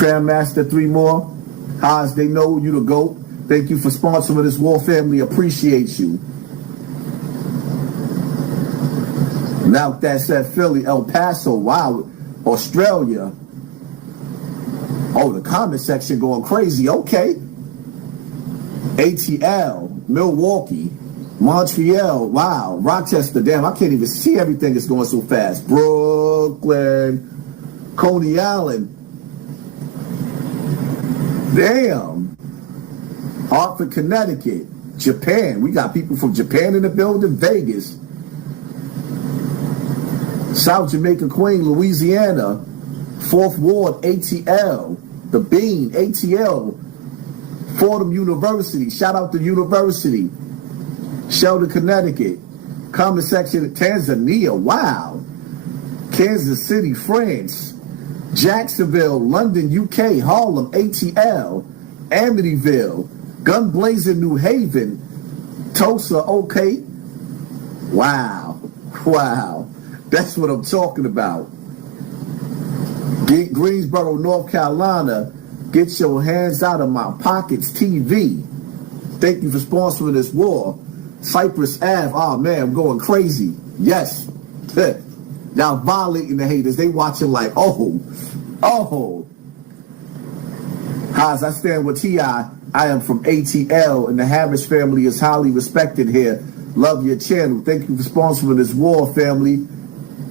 Tram Master 3 more. Haas, they know you the GOAT. Thank you for sponsoring this war family. Appreciate you. Now that said, Philly, El Paso, wow, Australia. Oh, the comment section going crazy. Okay. ATL, Milwaukee, Montreal, wow, Rochester, damn, I can't even see everything that's going so fast. Brooklyn, Coney Island, damn. Hartford, Connecticut, Japan, we got people from Japan in the building, Vegas, South Jamaica, Queen, Louisiana, 4th Ward, ATL, The Bean, ATL, Fordham University, shout out to University, Sheldon, Connecticut, comment section, Tanzania, wow, Kansas City, France, Jacksonville, London, UK, Harlem, ATL, Amityville, Gun Blazing, New Haven, Tulsa, okay, wow, that's what I'm talking about. Greensboro, North Carolina, get your hands out of my pockets TV. Thank you for sponsoring this war. Cypress Ave, oh man, I'm going crazy. Yes. Y'all violating the haters. They watching like, oh. Haas, I stand with T.I. I am from ATL, and the Harris family is highly respected here. Love your channel. Thank you for sponsoring this war, family.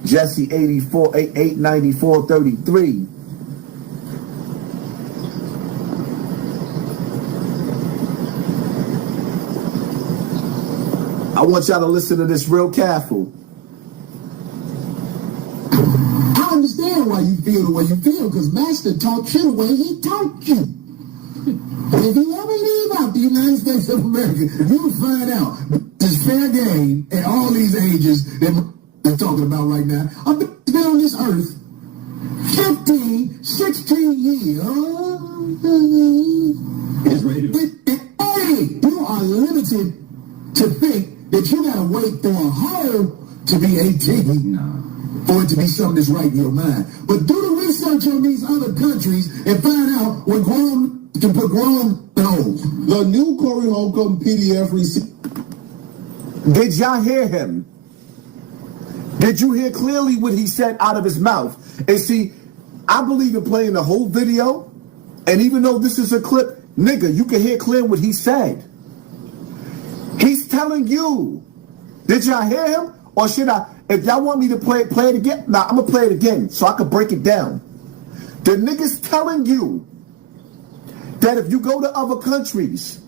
Jesse 89433. I want y'all to listen to this real careful. I understand why you feel the way you feel, because Master taught you the way he taught you. If you ever leave out the United States of America, you'll find out this fair game at all these ages that they're talking about right now. I've been on this earth 15, 16 years. It's ready to... You are limited to think that you gotta wait for a hoe to be 18 for it to be something that's right in your mind. But do the research on these other countries and find out when grown can put grown holes. The new Corey Holcomb PDF receipt. Did y'all hear him? Did you hear clearly what he said out of his mouth? And see, I believe in playing the whole video. And even though this is a clip, nigga, you can hear clear what he said. He's telling you. Did y'all hear him? Or should I? If y'all want me to play it again, nah, I'm going to play it again so I can break it down. The nigga's telling you that if you go to other countries,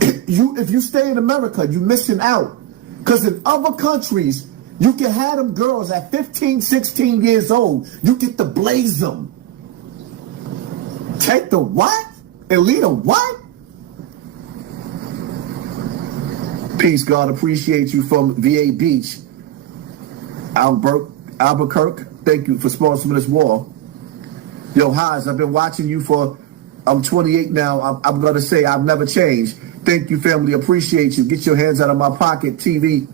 if you stay in America, you're missing out. Because in other countries, you can have them girls at 15, 16 years old. You get to blaze them. Take the what? And lead them what? Peace, God. Appreciate you from VA Beach. Albuquerque. Thank you for sponsoring this war. Yo, Haas, I've been watching you for, I'm 28 now. I'm going to say I've never changed. Thank you, family. Appreciate you. Get your hands out of my pocket, TV.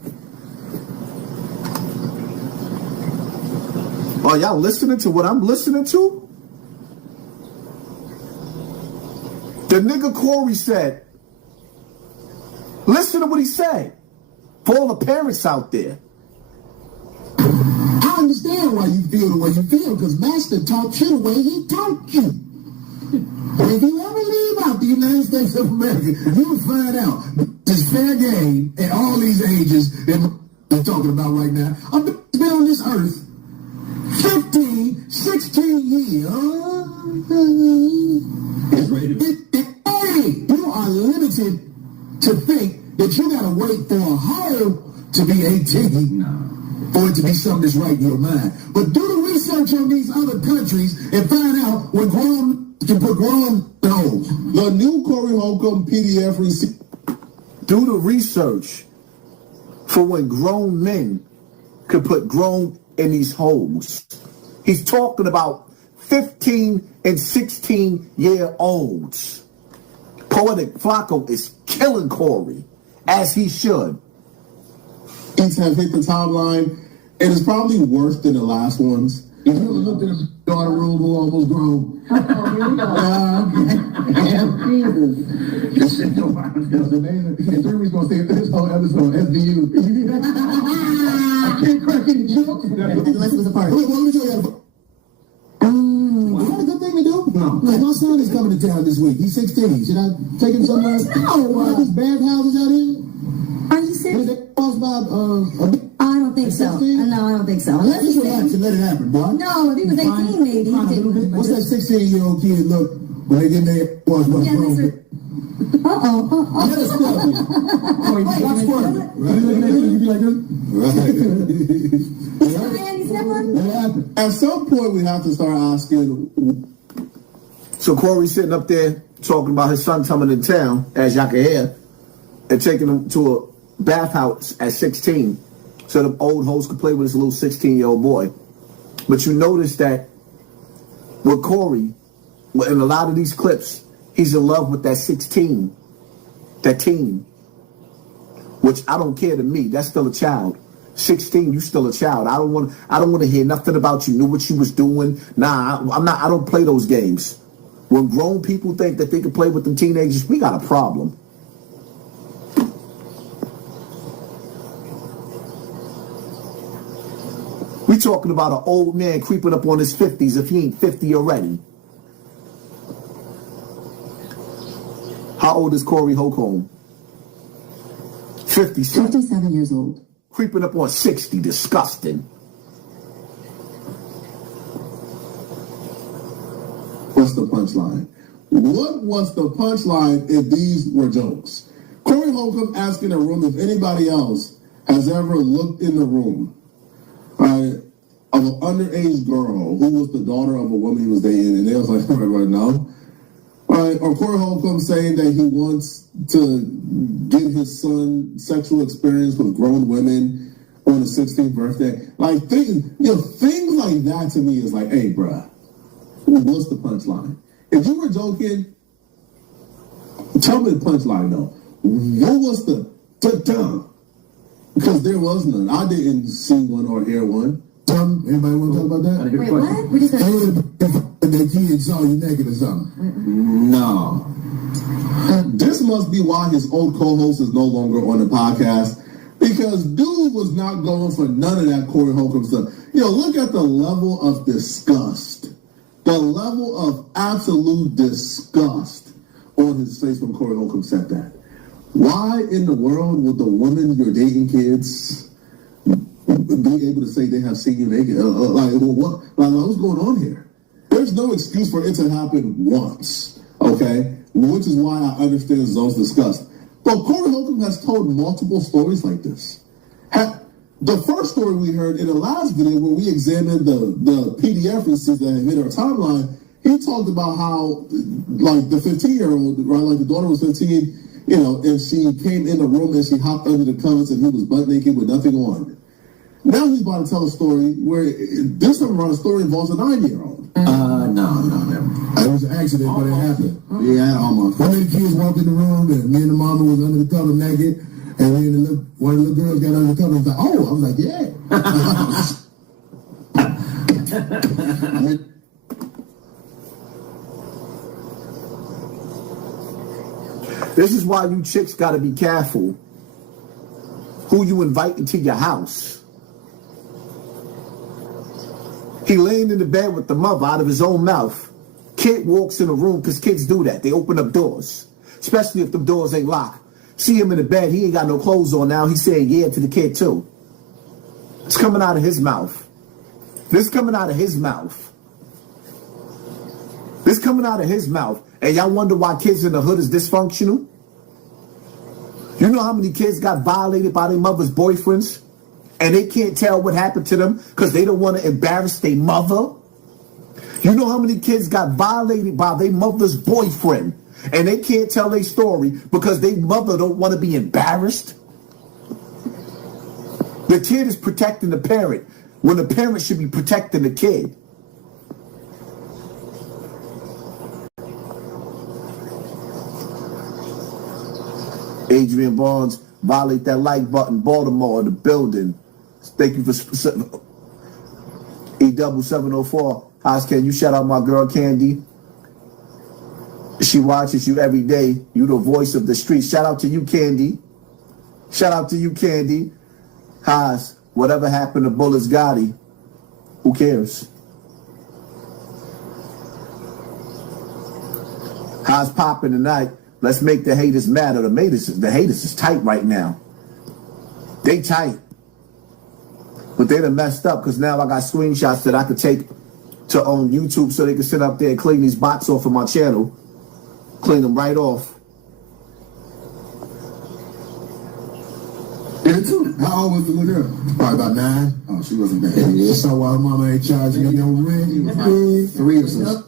Are y'all listening to what I'm listening to? The nigga Corey said, listen to what he said. For all the parents out there. I understand why you feel the way you feel, because Master taught you the way he taught you. If you ever leave out the United States of America, you'll find out this fair game at all these ages that they're talking about right now. I've been on this earth 15, 16 years. It's ready to... You are limited to think that you gotta wait for a hoe to be 18 for it to be something that's right in your mind. But do the research on these other countries and find out when grown can put grown holes. The new Corey Holcomb PDF receipt. Do the research for when grown men could put grown in these holes. He's talking about 15 and 16-year-olds. Poetik Flakko is killing Corey, as he should. These have hit the top line, and it's probably worse than the last ones. If you ever looked at them daughter room who almost grown. Oh, here we go. Jesus. It's amazing. In 3 weeks, we're going to see this whole episode, SVU. I can't crack any jokes. Unless it was a party. Look, let me show you. Is that a good thing to do? No. Like, my son is coming to town this week. He's 16. Should I take him somewhere? No. These bathhouses out here? Are you serious? They cost about I don't think so. 16? No, I don't think so. Unless Just he's relax and let it happen, boy. No, if he was 18, maybe. What's that 16-year-old kid look when they get their boys? Yeah, Mr. Uh-oh. Let us stop you. Watch squirting. Right? You looking at you, you be like this? Right. At some point, we have to start asking. So Corey's sitting up there talking about his son coming in town, as y'all can hear, and taking him to a bathhouse at 16 so the old host could play with his little 16-year-old boy. But you notice that with Corey, in a lot of these clips, he's in love with that 16, that teen, which I don't care to me. That's still a child. 16, you still a child. I don't want to hear nothing about you. Knew what you was doing. Nah, I don't play those games. When grown people think that they can play with them teenagers, we got a problem. We talking about an old man creeping up on his 50s if he ain't 50 already. How old is Corey Holcomb? 57. 57 years old. Creeping up on 60. Disgusting. What's the punchline? What was the punchline if these were jokes? Corey Holcomb asking a room if anybody else has ever looked in the room of an underage girl who was the daughter of a woman he was dating, and they was like, right, no. Or Corey Holcomb saying that he wants to get his son sexual experience with grown women on his 16th birthday. Like, things like that to me is like, hey, bruh, what's the punchline? If you were joking, tell me the punchline, though. What was the ta-ta? Because there was none. I didn't see one or hear one. Anybody want to talk about that? Wait, what? We just The kid saw you naked or something. No. This must be why his old co-host is no longer on the podcast. Because dude was not going for none of that Corey Holcomb stuff. Look at the level of disgust. The level of absolute disgust on his face when Corey Holcomb said that. Why in the world would the women you're dating, kids, be able to say they have seen you naked? What's going on here? There's no excuse for it to happen once, okay? Which is why I understand Zoe's disgust. But Corey Holcomb has told multiple stories like this. The first story we heard in the last video where we examined the PDF receipts that hit our timeline, he talked about how, like, the 15-year-old, right, like the daughter was 15, and she came in the room and she hopped under the covers and he was butt naked with nothing on. Now he's about to tell a story where this time around the story involves a 9-year-old. No, never. It was an accident, but it happened. Yeah, almost. One of the kids walked in the room, and me and the mama was under the cover naked, and then one of the little girls got under the cover and was like, oh, I was like, yeah. This is why you chicks got to be careful who you invite into your house. He laying in the bed with the mother out of his own mouth. Kid walks in the room, because kids do that. They open up doors, especially if the doors ain't locked. See him in the bed. He ain't got no clothes on now. He saying yeah to the kid too. It's coming out of his mouth. This coming out of his mouth. This coming out of his mouth. And y'all wonder why kids in the hood is dysfunctional? You know how many kids got violated by their mother's boyfriends? And they can't tell what happened to them because they don't want to embarrass their mother? You know how many kids got violated by their mother's boyfriend and they can't tell their story because their mother don't want to be embarrassed? The kid is protecting the parent when the parent should be protecting the kid. Adrian Barnes, violate that like button. Baltimore, the building. Thank you for Double 704. Haas, can you shout out my girl Candy? She watches you every day. You the voice of the streets. Shout out to you, Candy. Shout out to you, Candy. Haas, whatever happened to Bullets Gotti? Who cares? Haas popping tonight. Let's make the haters matter. The haters is tight right now. They tight. But they done messed up because now I got screenshots that I could take to YouTube so they can sit up there and clean these bots off of my channel. Clean them right off. How old was the little girl? Probably about 9. Oh, she wasn't that. Yeah, so why her mama ain't charging you no rent? 3 or something.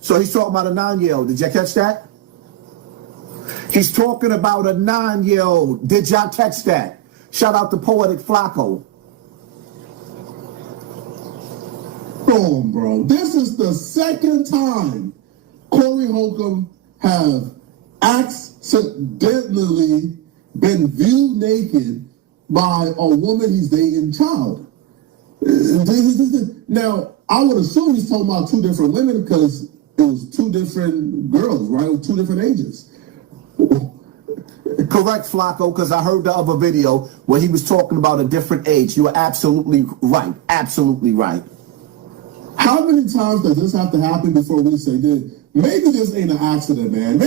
So he's talking about a 9-year-old. Did y'all catch that? He's talking about a 9-year-old. Did y'all catch that? Shout out to Poetik Flakko. Boom, bro. This is the second time Corey Holcomb have accidentally been viewed naked by a woman he's dating child. Now, I would assume he's talking about 2 different women because it was 2 different girls, right? With 2 different ages. Correct, Flacco, because I heard the other video where he was talking about a different age. You are absolutely right. Absolutely right. How many times does this have to happen before we say, dude, maybe this ain't an accident, man.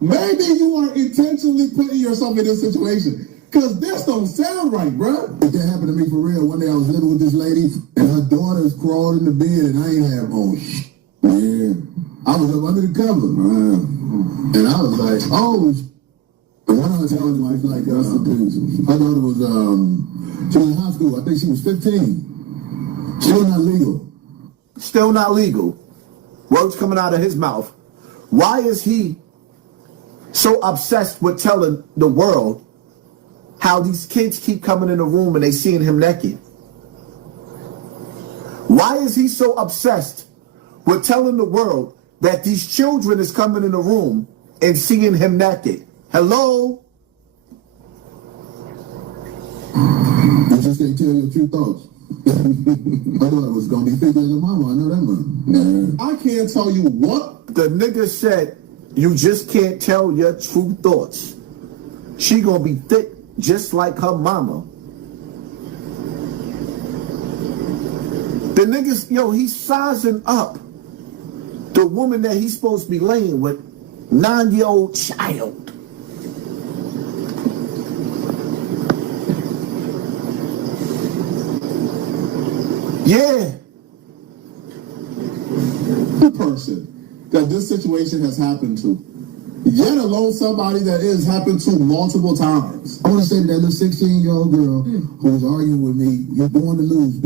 Maybe you are intentionally putting yourself in this situation. Because this don't sound right, bro. That happened to me for real. One day I was living with this lady, and her daughters crawled in the bed, and I ain't have on. Yeah. I was up under the cover. And I was like, oh, and one of her daughter was like, her daughter was, she was in high school. I think she was 15. Still not legal. Still not legal. Words coming out of his mouth. Why is he so obsessed with telling the world how these kids keep coming in the room and they seeing him naked? Why is he so obsessed with telling the world that these children is coming in the room and seeing him naked? Hello? You just can't tell your true thoughts. I thought it was going to be thick as a mama. I know that one. I can't tell you what. The nigga said, you just can't tell your true thoughts. She gonna be thick just like her mama. The niggas, he's sizing up the woman that he's supposed to be laying with, 9-year-old child. Yeah. The person that this situation has happened to, yet alone somebody that it has happened to multiple times. I want to say to that little 16-year-old girl who was arguing with me, you're going to lose.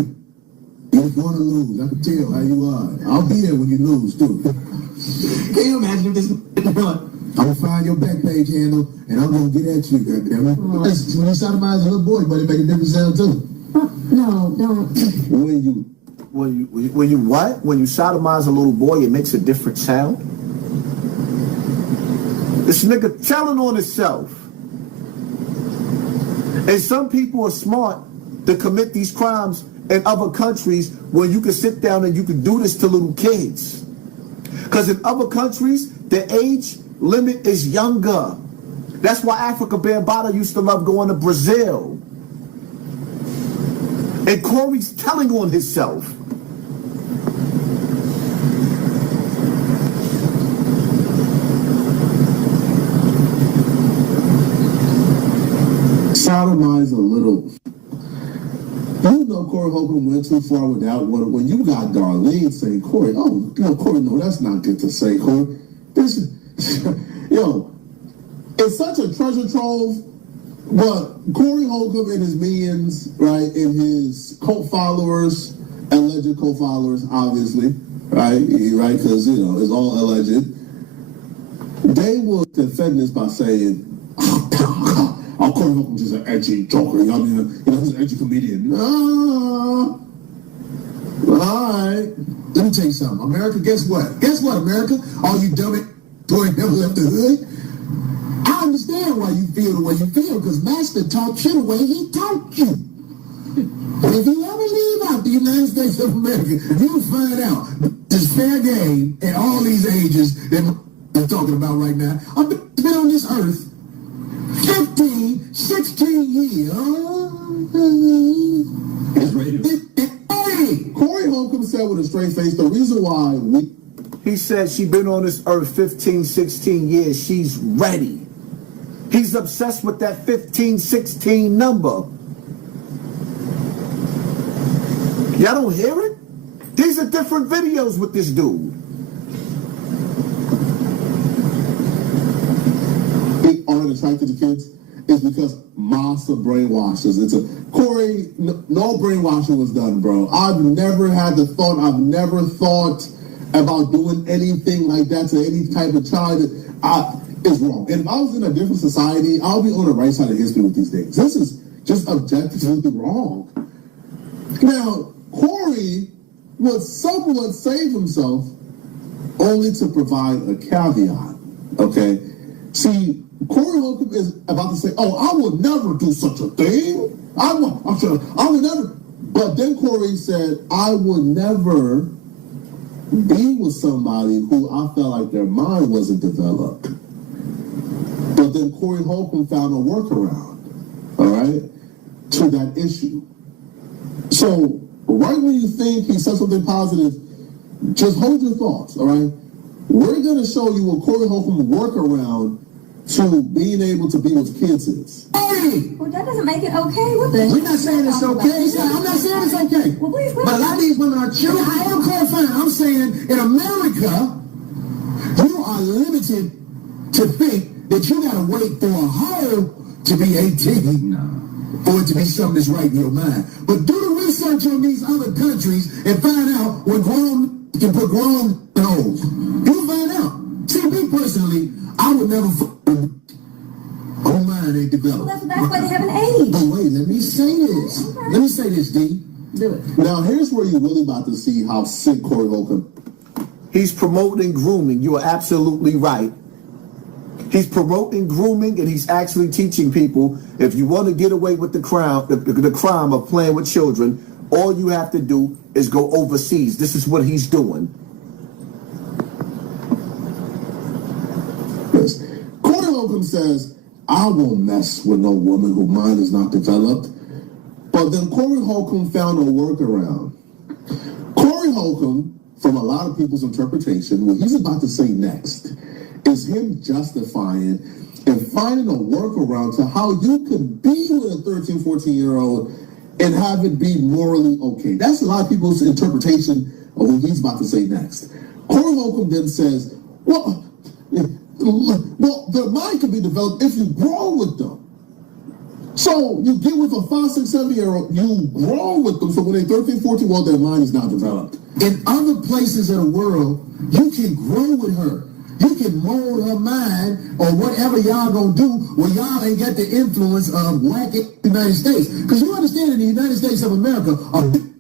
You're going to lose. I can tell how you are. I'll be there when you lose, too. Can you imagine if this I'm going to find your back page handle, and I'm going to get at you, goddammit. When you sodomize a little boy, but it make a different sound, too. No, don't. When you what? When you sodomize a little boy, it makes a different sound? This nigga telling on himself. And some people are smart to commit these crimes in other countries where you can sit down and you can do this to little kids. Because in other countries, the age limit is younger. That's why Africa Bambaataa used to love going to Brazil. And Corey's telling on himself. Sodomize a little. You know Corey Holcomb went too far with that one. When you got Darlene saying, Corey, oh, no, Corey, no, that's not good to say, Corey. This is, it's such a treasure trove. But Corey Holcomb and his minions, right, and his cult followers, alleged cult followers, obviously, right, because, it's all alleged. They will defend this by saying, oh, Corey Holcomb's just an edgy joker. He's an edgy comedian. All right. Let me tell you something. America, guess what? Guess what, America? All you dumb it, Corey never left the hood. I understand why you feel the way you feel, because Master taught you the way he taught you. If you ever leave out the United States of America, you'll find out this fair game at all these ages that I'm talking about right now. I've been on this earth 15, 16 years. Corey Holcomb said with a straight face, the reason why He said she been on this earth 15, 16 years. She's ready. He's obsessed with that 15, 16 number. Y'all don't hear it? These are different videos with this dude. aren't attracted to kids is because massa brainwashes. Corey, no brainwashing was done, bro. I've never thought about doing anything like that to any type of child. It's wrong. And if I was in a different society, I'll be on the right side of history with these things. This is just objectively wrong. Now, Corey would somewhat save himself only to provide a caveat, okay? See, Corey Holcomb is about to say, oh, I would never do such a thing. I would never. But then Corey said, I would never be with somebody who I felt like their mind wasn't developed. But then Corey Holcomb found a workaround, all right, to that issue. So right when you think he said something positive, just hold your thoughts, all right? We're going to show you what Corey Holcomb's workaround to being able to be with kids is. Hey! Well, that doesn't make it okay. We're not saying it's okay. I'm not saying it's okay. Well, please, but a lot of these women are children. I am clarifying. I'm saying in America, you are limited to think that you got to wait for a hoe to be 18 for it to be something that's right in your mind. But do the research on these other countries and find out when grown can put grown hoes. You'll find out. See, me personally, I would never oh, mine ain't developed. Well, that's why they have an age. But wait, let me say this. Okay. Let me say this, D. Do it. Now, here's where you're really about to see how sick Corey Holcomb. He's promoting grooming. You are absolutely right. He's promoting grooming, and he's actually teaching people, if you want to get away with the crime of playing with children, all you have to do is go overseas. This is what he's doing. Yes. Corey Holcomb says, I won't mess with no woman whose mind is not developed. But then Corey Holcomb found a workaround. Corey Holcomb, from a lot of people's interpretation, what he's about to say next is him justifying and finding a workaround to how you could be with a 13, 14-year-old and have it be morally okay. That's a lot of people's interpretation of what he's about to say next. Corey Holcomb then says, well, their mind can be developed if you grow with them. So you get with a 5, 6, 7-year-old, you grow with them, so when they're 13, 14, well, their mind is not developed. In other places in the world, you can grow with her. You can mold her mind or whatever y'all gonna do where y'all ain't got the influence of whack United States. Because you understand in the United States of America,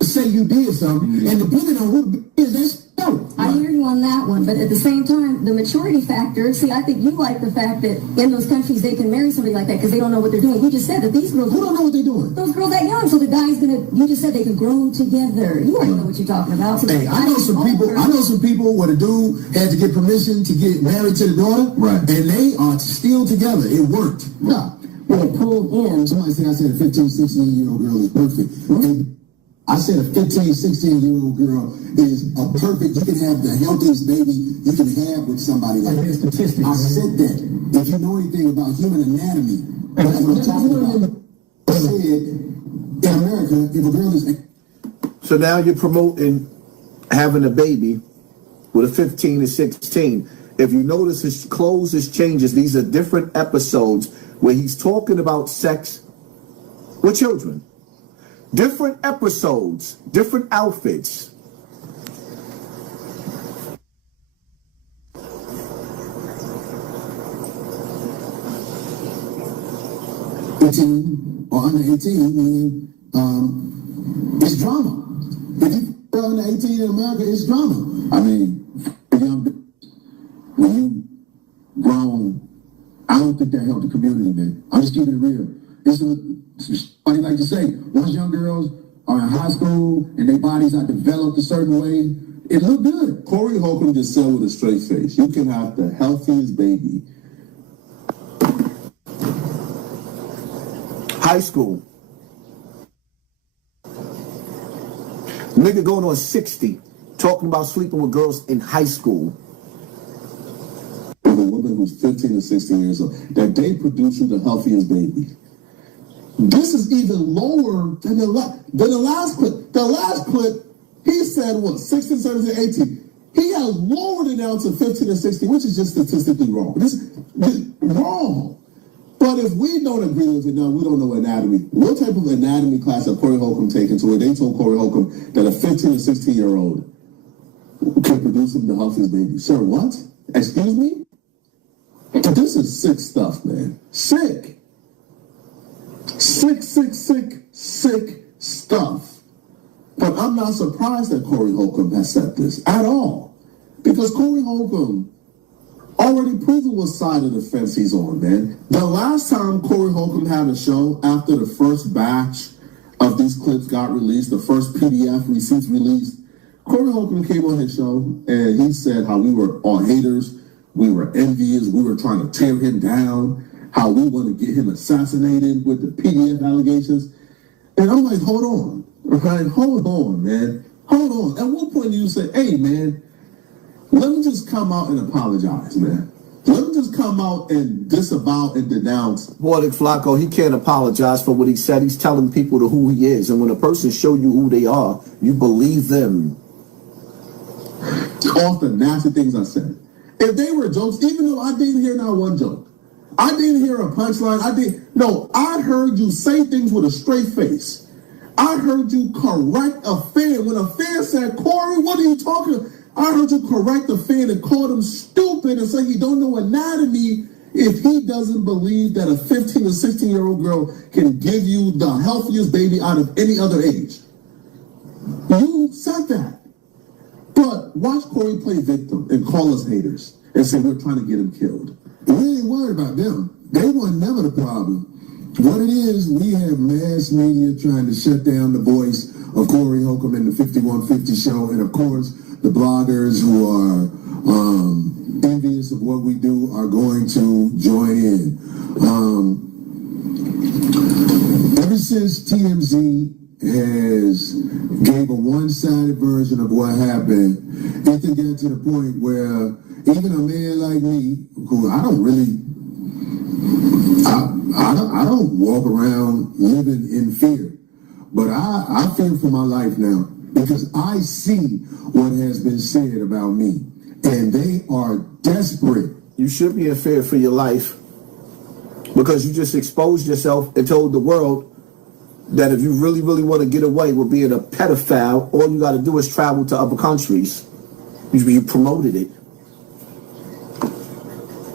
say you did something, and depending on who it is, that's no. I hear you on that one, but at the same time, the maturity factor, see, I think you like the fact that in those countries they can marry somebody like that because they don't know what they're doing. You just said that these girls... Who don't know what they're doing? Those girls that young, so the guy's gonna... You just said they could grow together. You already know what you're talking about. So hey, I know some people where the dude had to get permission to get married to the daughter, right? And they are still together. It worked. Yeah. Well, pulled in. Somebody said I said a 15, 16-year-old girl is perfect. And I said a 15, 16-year-old girl is a perfect. You can have the healthiest baby you can have with somebody like that. I said that. If you know anything about human anatomy, that's what I'm talking about. I said in America, if a girl is... So now you're promoting having a baby with a 15 to 16. If you notice his clothes, his changes, these are different episodes where he's talking about sex with children. Different episodes, different outfits. Or under 18, meaning it's drama. If you're under 18 in America, it's drama. I mean, when you grown, I don't think that helped the community, man. I'm just keeping it real. It's funny like to say, once young girls are in high school and their bodies are developed a certain way, it look good. Corey Holcomb just said with a straight face, you can have the healthiest baby. High school. Nigga going on 60, talking about sleeping with girls in high school. With a woman who's 15 or 16 years old, that they produce you the healthiest baby. This is even lower than the last clip. The last clip, he said, what, 16, 17, 18. He has lowered it down to 15 or 16, which is just statistically wrong. This is wrong. But if we don't agree with it now, we don't know anatomy. What type of anatomy class have Corey Holcomb taken to where they told Corey Holcomb that a 15 or 16-year-old can produce him the healthiest baby? Sir, what? Excuse me? This is sick stuff, man. Sick. Sick stuff. But I'm not surprised that Corey Holcomb has said this at all. Because Corey Holcomb already proven what side of the fence he's on, man. The last time Corey Holcomb had a show after the first batch of these clips got released, the first PDF receipts released, Corey Holcomb came on his show and he said how we were all haters, we were envious, we were trying to tear him down, how we want to get him assassinated with the PDF allegations. And I'm like, hold on, right? Hold on, man. Hold on. At what point do you say, hey, man, let me just come out and apologize, man. Let me just come out and disavow and denounce. Poetik Flakko, he can't apologize for what he said. He's telling people to who he is. And when a person show you who they are, you believe them. Off the nasty things I said. If they were jokes, even though I didn't hear not one joke, I didn't hear a punchline. I heard you say things with a straight face. I heard you correct a fan. When a fan said, Corey, what are you talking about? I heard you correct a fan and called him stupid and say he don't know anatomy if he doesn't believe that a 15 or 16-year-old girl can give you the healthiest baby out of any other age. You said that. But watch Corey play victim and call us haters and say we're trying to get him killed. We ain't worried about them. They weren't never the problem. What it is, we have mass media trying to shut down the voice of Corey Holcomb in the 5150 show, and of course, the bloggers who are envious of what we do are going to join in. Ever since TMZ has gave a one-sided version of what happened, it can get to the point where even a man like me, who I don't walk around living in fear, but I fear for my life now because I see what has been said about me, and they are desperate. You should be in fear for your life because you just exposed yourself and told the world that if you really, really want to get away with being a pedophile, all you got to do is travel to other countries. You promoted it.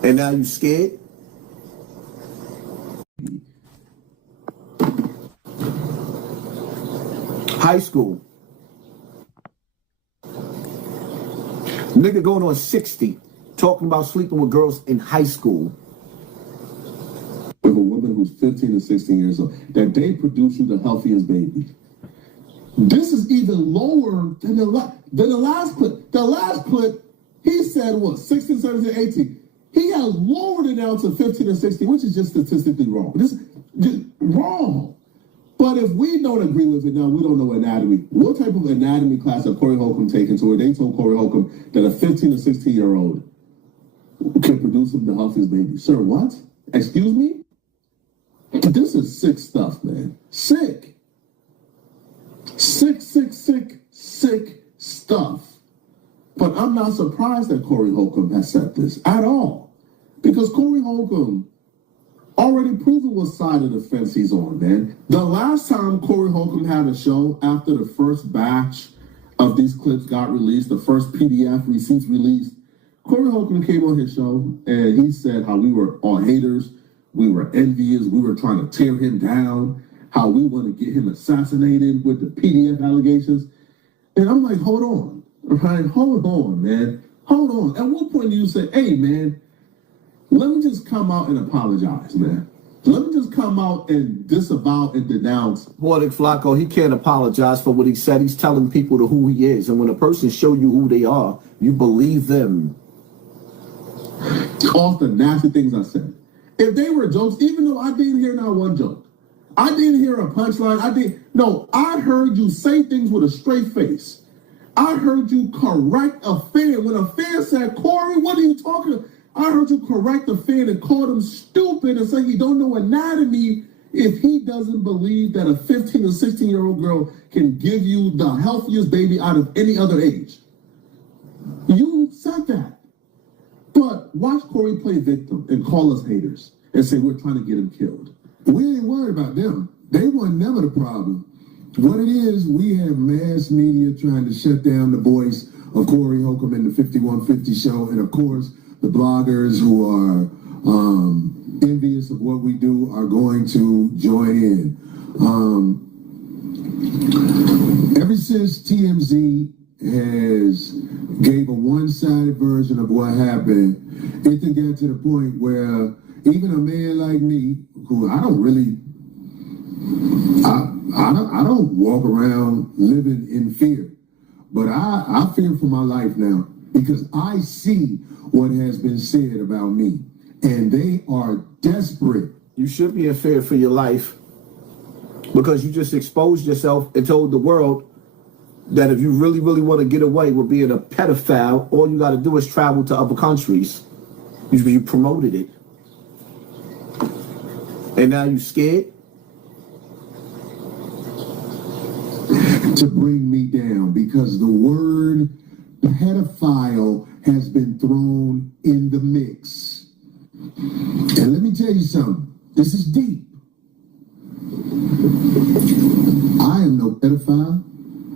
And now you scared? High school. Nigga going on 60, talking about sleeping with girls in high school. With a woman who's 15 or 16 years old, that they produce you the healthiest baby. This is even lower than the last clip. The last clip, he said, what, 16, 17, 18. He has lowered it down to 15 or 16, which is just statistically wrong. This is just wrong. But if we don't agree with it now, we don't know anatomy. What type of anatomy class have Corey Holcomb taken to where they told Corey Holcomb that a 15 or 16-year-old can produce him the healthiest baby? Sir, what? Excuse me? This is sick stuff, man. Sick. Sick stuff. But I'm not surprised that Corey Holcomb has said this at all. Because Corey Holcomb already proven what side of the fence he's on, man. The last time Corey Holcomb had a show after the first batch of these clips got released, the first PDF receipts released, Corey Holcomb came on his show and he said how we were all haters, we were envious, we were trying to tear him down, how we want to get him assassinated with the PDF allegations. And I'm like, hold on, right? Hold on, man. Hold on. At what point do you say, hey, man, let me just come out and apologize, man. let me just come out and disavow and denounce. Poetik Flakko, he can't apologize for what he said. He's telling people to who he is. And when a person show you who they are, you believe them. Off the nasty things I said. If they were jokes, even though I didn't hear not one joke, I didn't hear a punchline. I heard you say things with a straight face. I heard you correct a fan. When a fan said, Corey, what are you talking? I heard you correct a fan and called him stupid and say he don't know anatomy if he doesn't believe that a 15 or 16-year-old girl can give you the healthiest baby out of any other age. You said that. But watch Corey play victim and call us haters and say we're trying to get him killed. We ain't worried about them. They weren't never the problem. What it is, we have mass media trying to shut down the voice of Corey Holcomb and the 5150 show, and of course, the bloggers who are envious of what we do are going to join in. Ever since TMZ has gave a one-sided version of what happened, it then got to the point where even a man like me, who I don't walk around living in fear, but I fear for my life now because I see what has been said about me, and they are desperate. You should be in fear for your life because you just exposed yourself and told the world that if you really, really want to get away with being a pedophile, all you got to do is travel to other countries. You promoted it. And now you scared? To bring me down because the word pedophile has been thrown in the mix. And let me tell you something. This is deep. I am no pedophile.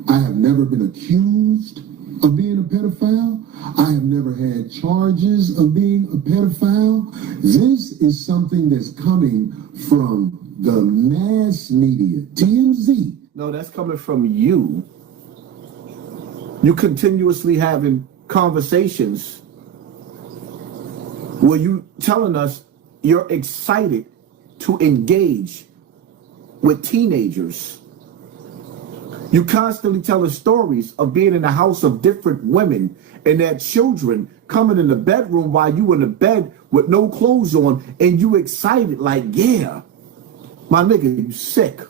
I have never been accused of being a pedophile. I have never had charges of being a pedophile. This is something that's coming from the mass media, TMZ. No, that's coming from you. You continuously having conversations where you telling us you're excited to engage with teenagers. You constantly telling stories of being in the house of different women and their children coming in the bedroom while you in the bed with no clothes on, and you excited like, yeah, my nigga, you sick.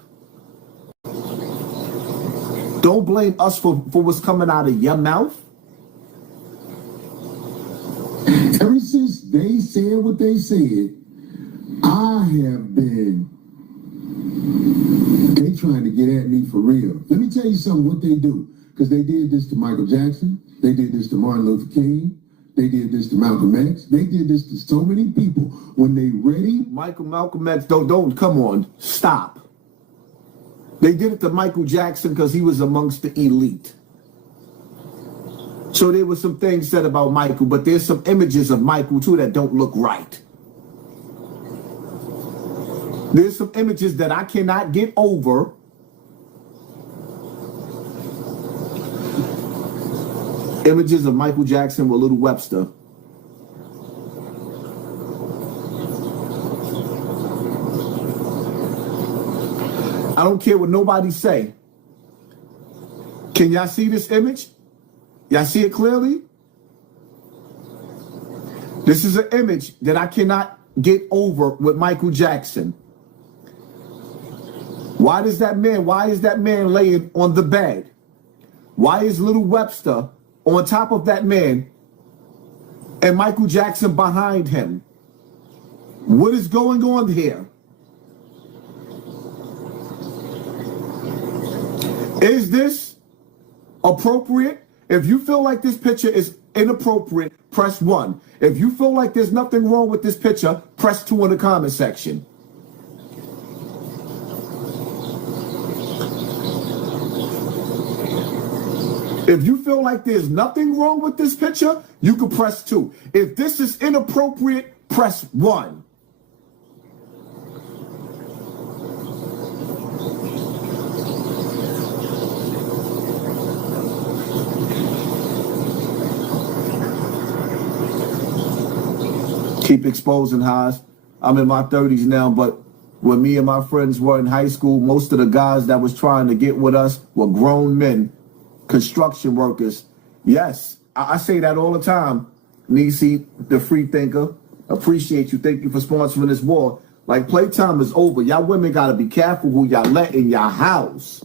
Don't blame us for what's coming out of your mouth. Ever since they said what they said, I have been, they trying to get at me for real. Let me tell you something, what they do. Because they did this to Michael Jackson. They did this to Martin Luther King. They did this to Malcolm X. They did this to so many people. When they ready. Malcolm X, don't, come on, stop. They did it to Michael Jackson because he was amongst the elite. So there were some things said about Michael, but there's some images of Michael too that don't look right. There's some images that I cannot get over. Images of Michael Jackson with Little Webster. I don't care what nobody say. Can y'all see this image? Y'all see it clearly? This is an image that I cannot get over with Michael Jackson. Why is that man laying on the bed? Why is Little Webster on top of that man and Michael Jackson behind him? What is going on here? Is this appropriate? If you feel like this picture is inappropriate, press 1. If you feel like there's nothing wrong with this picture, press 2 in the comment section. If you feel like there's nothing wrong with this picture, you can press 2. If this is inappropriate, press 1. Keep exposing highs. I'm in my 30s now, but when me and my friends were in high school, most of the guys that was trying to get with us were grown men, construction workers. Yes, I say that all the time. Nisi, the free thinker, appreciate you. Thank you for sponsoring this war. Like, playtime is over. Y'all women got to be careful who y'all let in your house.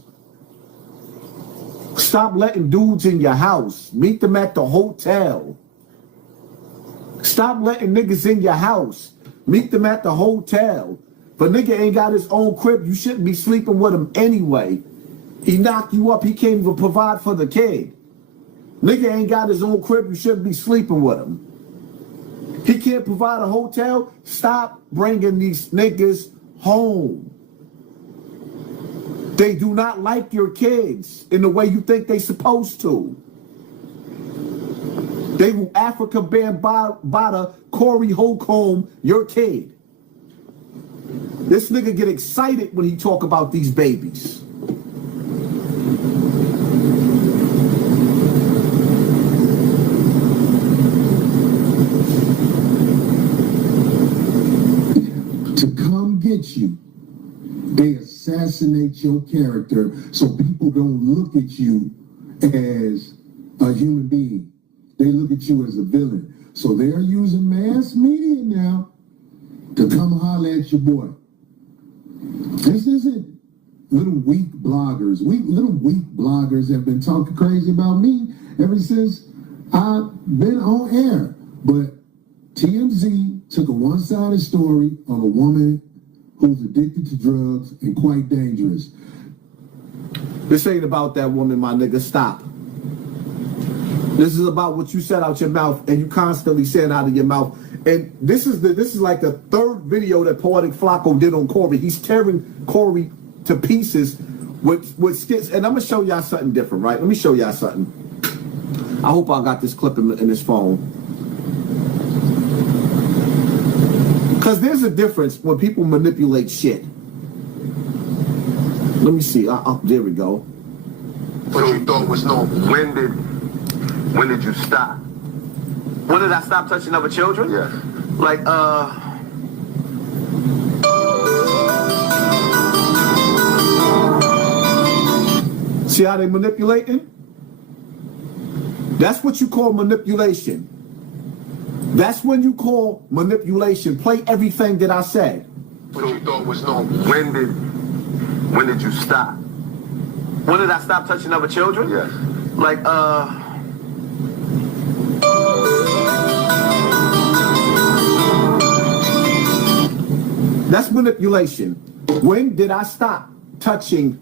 Stop letting dudes in your house. Meet them at the hotel. Stop letting niggas in your house. Meet them at the hotel. If a nigga ain't got his own crib, you shouldn't be sleeping with him anyway. He knocked you up. He can't even provide for the kid. Nigga ain't got his own crib. You shouldn't be sleeping with him. He can't provide a hotel. Stop bringing these niggas home. They do not like your kids in the way you think they supposed to. They will Africa Bambaataa, Corey Holcomb, your kid. This nigga get excited when he talk about these babies. To come get you, they assassinate your character so people don't look at you as a human being. They look at you as a villain. So they're using mass media now to come holler at your boy. This isn't little weak bloggers. Little weak bloggers have been talking crazy about me ever since I've been on air. But TMZ took a one-sided story of a woman who's addicted to drugs and quite dangerous. This ain't about that woman, my nigga. Stop. This is about what you said out your mouth, and you constantly saying out of your mouth. And this is like the third video that Poetik Flakko did on Corey. He's tearing Corey to pieces with skits. And I'm gonna show y'all something different, right? Let me show y'all something. I hope I got this clip in this phone. Because there's a difference when people manipulate shit. Let me see. There we go. What you thought was normal. When did you stop? When did I stop touching other children? Yes. Like, see how they manipulating? That's what you call manipulation. That's when you call manipulation. Play everything that I said. What you thought was normal. When did you stop? When did I stop touching other children? Yes. Like, that's manipulation. When did I stop touching,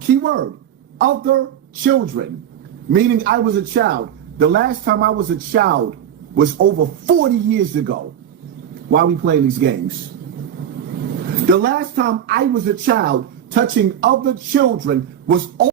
keyword, other children? Meaning I was a child. The last time I was a child was over 40 years ago. Why are we playing these games? The last time I was a child touching other children was over